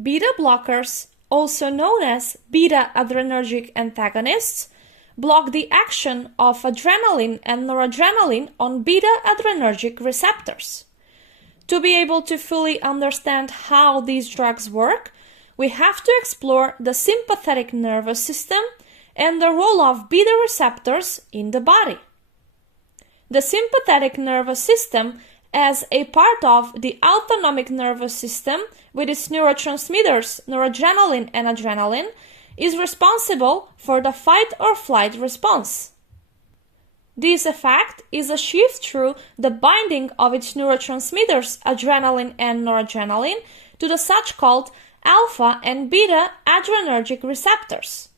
Beta blockers, also known as beta-adrenergic antagonists, block the action of adrenaline and noradrenaline on beta-adrenergic receptors. To be able to fully understand how these drugs work, we have to explore the sympathetic nervous system and the role of beta receptors in the body. The sympathetic nervous system, as a part of the autonomic nervous system with its neurotransmitters noradrenaline and adrenaline, is responsible for the fight or flight response. This effect is achieved through the binding of its neurotransmitters adrenaline and noradrenaline to the such-called alpha and beta adrenergic receptors.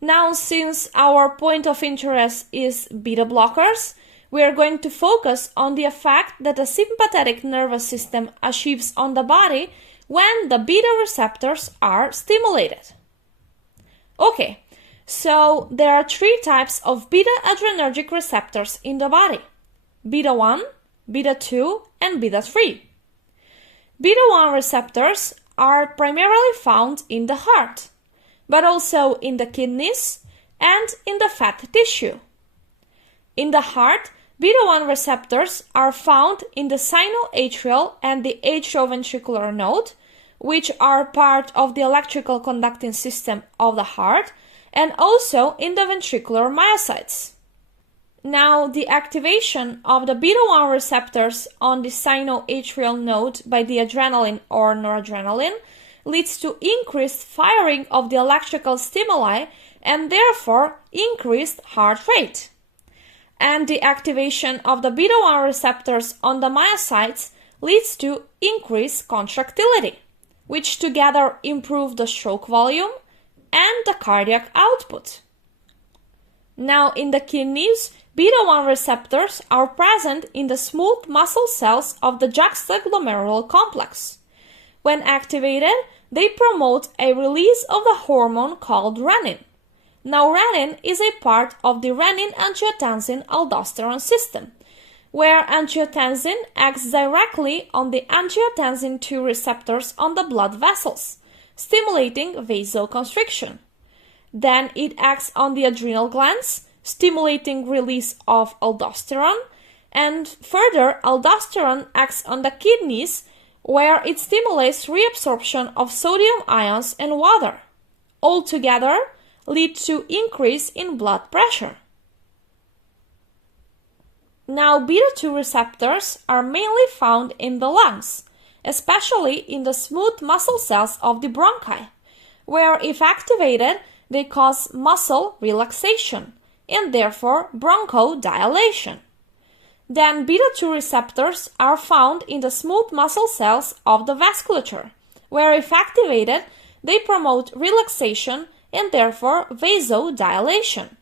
Now, since our point of interest is beta blockers, we are going to focus on the effect that the sympathetic nervous system achieves on the body when the beta receptors are stimulated. Okay, so there are three types of beta-adrenergic receptors in the body: beta-1, beta-2, and beta-3. Beta-1 receptors are primarily found in the heart, but also in the kidneys and in the fat tissue. In the heart, beta-1 receptors are found in the sinoatrial and the atrioventricular node, which are part of the electrical conducting system of the heart, and also in the ventricular myocytes. Now, the activation of the beta-1 receptors on the sinoatrial node by the adrenaline or noradrenaline leads to increased firing of the electrical stimuli and therefore increased heart rate. And the activation of the beta-1 receptors on the myocytes leads to increased contractility, which together improve the stroke volume and the cardiac output. Now, in the kidneys, beta-1 receptors are present in the smooth muscle cells of the juxtaglomerular complex. When activated, they promote a release of the hormone called renin. Now, renin is a part of the renin-angiotensin-aldosterone system, where angiotensin acts directly on the angiotensin II receptors on the blood vessels, stimulating vasoconstriction. Then it acts on the adrenal glands, stimulating release of aldosterone, and further, aldosterone acts on the kidneys, where it stimulates reabsorption of sodium ions and water. Altogether, lead to increase in blood pressure. Now, beta-2 receptors are mainly found in the lungs, especially in the smooth muscle cells of the bronchi, where if activated, they cause muscle relaxation and therefore bronchodilation. Then beta-2 receptors are found in the smooth muscle cells of the vasculature, where if activated, they promote relaxation and therefore vasodilation.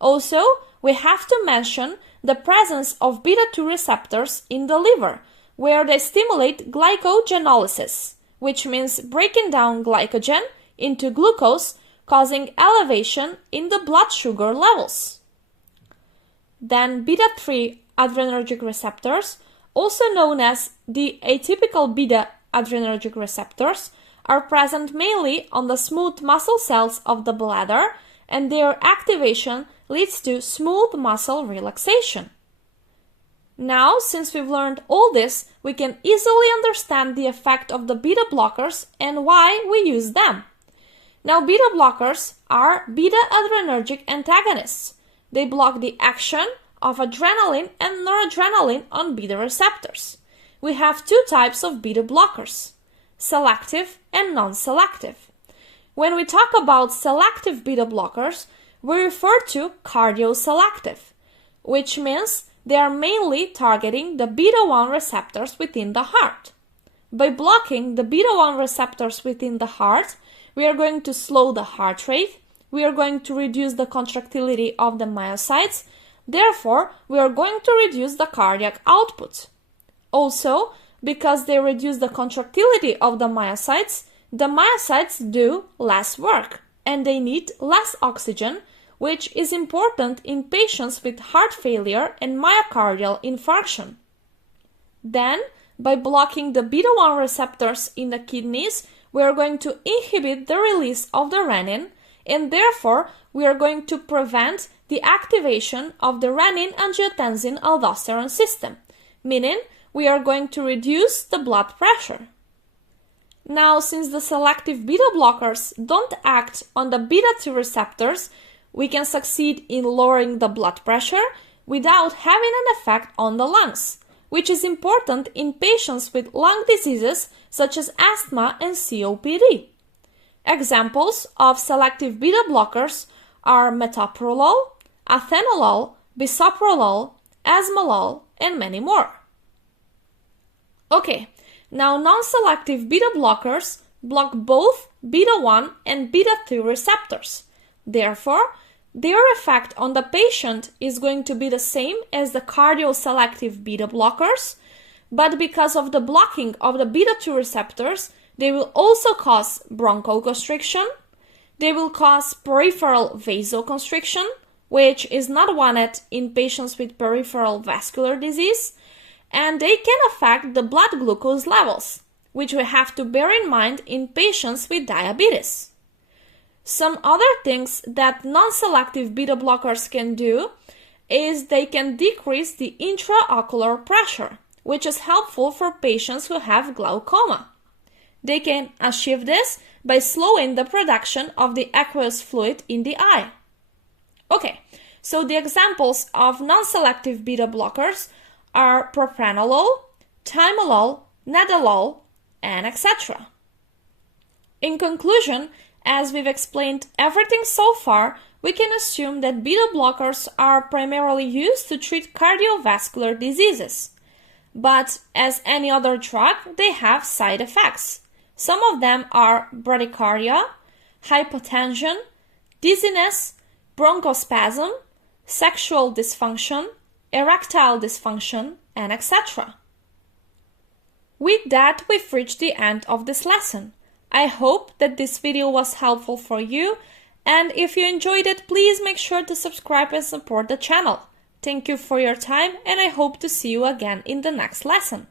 Also, we have to mention the presence of beta-2 receptors in the liver, where they stimulate glycogenolysis, which means breaking down glycogen into glucose, causing elevation in the blood sugar levels. Then beta-3 adrenergic receptors, also known as the atypical beta-adrenergic receptors, are present mainly on the smooth muscle cells of the bladder, and their activation leads to smooth muscle relaxation. Now, since we've learned all this, we can easily understand the effect of the beta blockers and why we use them. Now, beta blockers are beta-adrenergic antagonists. They block the action of adrenaline and noradrenaline on beta receptors. We have two types of beta blockers: selective and non-selective. When we talk about selective beta blockers, we refer to cardioselective, which means they are mainly targeting the beta-1 receptors within the heart. By blocking the beta-1 receptors within the heart, we are going to slow the heart rate, we are going to reduce the contractility of the myocytes, therefore, we are going to reduce the cardiac output. Also, because they reduce the contractility of the myocytes do less work and they need less oxygen, which is important in patients with heart failure and myocardial infarction. Then, by blocking the beta-1 receptors in the kidneys, we are going to inhibit the release of the renin, and therefore we are going to prevent the activation of the renin-angiotensin-aldosterone system, meaning we are going to reduce the blood pressure. Now, since the selective beta blockers don't act on the beta-2 receptors, we can succeed in lowering the blood pressure without having an effect on the lungs, which is important in patients with lung diseases such as asthma and COPD. Examples of selective beta blockers are Metoprolol, Atenolol, Bisoprolol, Atenolol, and many more. Okay, now non-selective beta blockers block both beta-1 and beta-2 receptors. Therefore, their effect on the patient is going to be the same as the cardioselective beta blockers, but because of the blocking of the beta-2 receptors, they will also cause bronchoconstriction, they will cause peripheral vasoconstriction, which is not wanted in patients with peripheral vascular disease, and they can affect the blood glucose levels, which we have to bear in mind in patients with diabetes. Some other things that non-selective beta blockers can do is they can decrease the intraocular pressure, which is helpful for patients who have glaucoma. They can achieve this by slowing the production of the aqueous fluid in the eye. Okay, so the examples of non-selective beta blockers are Propranolol, Timolol, Nadolol, and etc. In conclusion, as we've explained everything so far, we can assume that beta blockers are primarily used to treat cardiovascular diseases. But as any other drug, they have side effects. Some of them are bradycardia, hypertension, dizziness, bronchospasm, sexual dysfunction, erectile dysfunction, and etc. With that, we've reached the end of this lesson. I hope that this video was helpful for you, and if you enjoyed it, please make sure to subscribe and support the channel. Thank you for your time, and I hope to see you again in the next lesson.